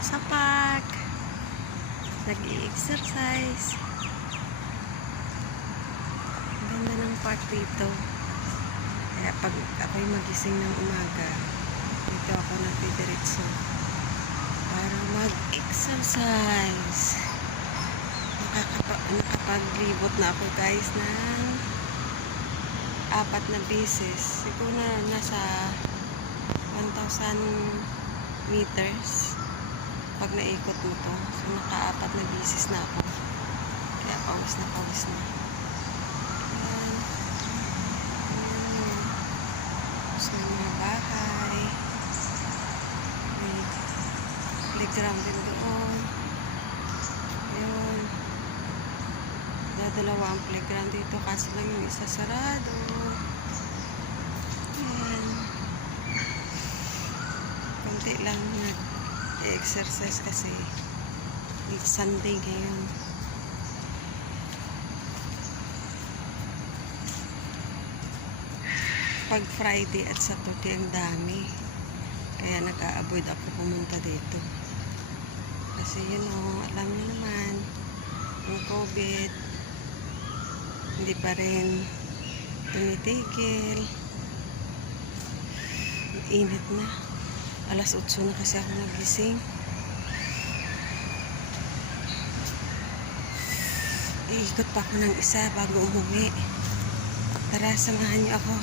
sa park. Nag-i-exercise. Ganda ng park dito. Kaya pag ako'y magising ng umaga, dito ako nagdidiretso para mag-exercise. Nakapaglibot na ako guys ng 4 na beses. Siguro na nasa 1,000 meters pag naikot mo to. So naka-4 na beses na ako. Kaya pawis na. Ayan. So mga bahay. May playground din doon. Ayun. Dalawa ang playground dito kasi lang yung isa sarado. Ayan. Konti lang nag-exercise kasi it's Sunday ngayon. Pag Friday at Saturday ang dami. Kaya nag-a-avoid ako pumunta dito. Kasi alam niyo naman, yung COVID, hindi pa rin tumitigil. Init na. Alas 8 na kasi ako nagising. Iikot pa ako ng isa bago umuwi. Tara, samahan niyo ako.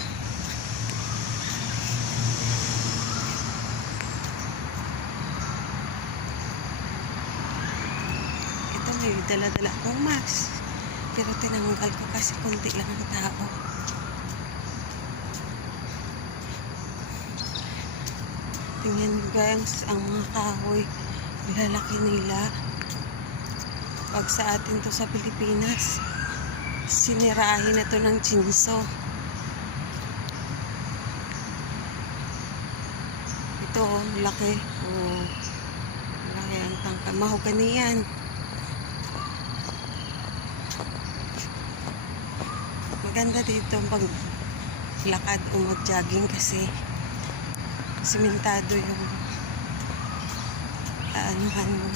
Ito, may dala-dala akong mask. Pero tinanggal ko kasi konti lang ang tao. Tingnan guys, ang mga kahoy, lalaki nila. Pag sa atin to sa Pilipinas, sinirahin na to ng chinso. Ito, laki. Oh, laki ang tangka. Mahogani yan. Maganda dito pag lakad o mag-jogging kasi simentado yung anuhan mo.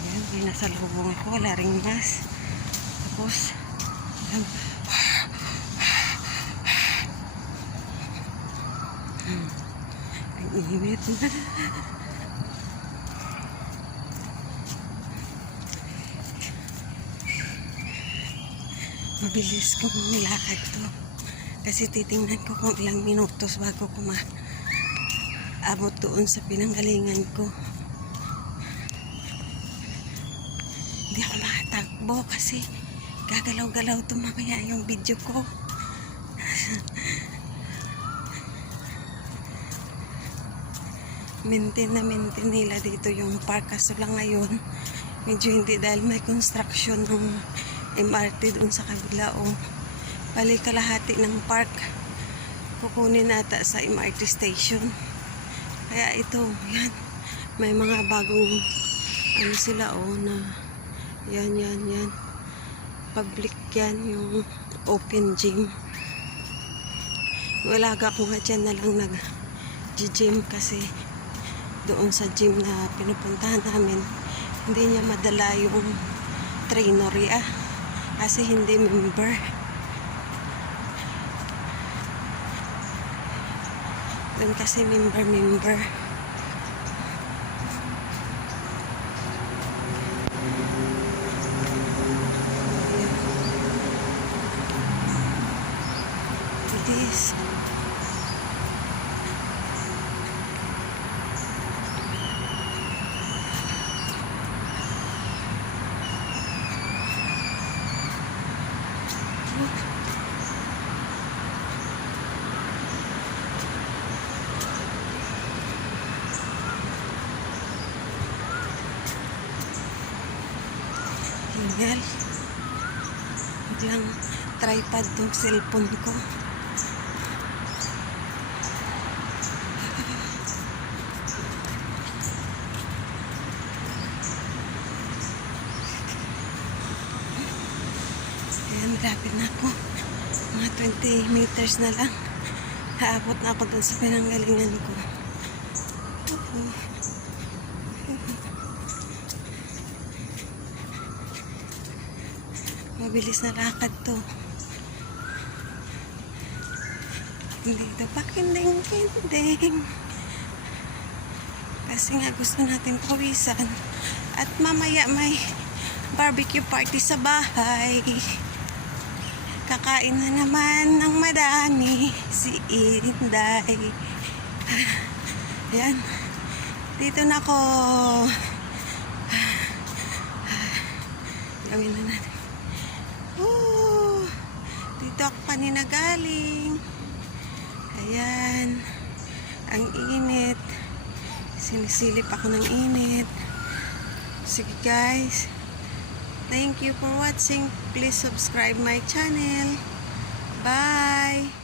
Ayan, may nasa lubong ako, wala ring mas. Tapos ang init na. Mabilis kong nilakad to. Kasi titingnan ko kung ilang minutos bago ko maabot doon sa pinanggalingan ko. Hindi ako makatakbo kasi gagalaw-galaw to mamaya yung video ko. Maintain nila dito yung park. Kaso lang ngayon medyo hindi dahil may construction ng MRT doon sa kabila o kalahati ng park kukunin nata sa MRT station. Kaya ito, yan, may mga bagong sila na yan public yan, yung open gym. Yung alaga ko nga dyan na lang nag-gym kasi doon sa gym na pinupuntahan namin, hindi niya madala yung trainer kasi hindi member. Doon kasi member. This Tingnan. Biglang tripod tong cellphone ko. malapit na ako. Mga 20 meters na lang. Haabot na ako dun sa pinanggalingan ko. Mabilis na lakad to. Dito pa kinding-kinding. Kasi nga gusto natin pawisan. At mamaya may barbecue party sa bahay. Kakain na naman ng madami si Inday. Ayan. Dito na ako. Gawin na natin. Dito ako kanina galing. Ayan. Ang init. Sinisilip ako ng init. Sige guys. Thank you for watching. Please subscribe my channel. Bye.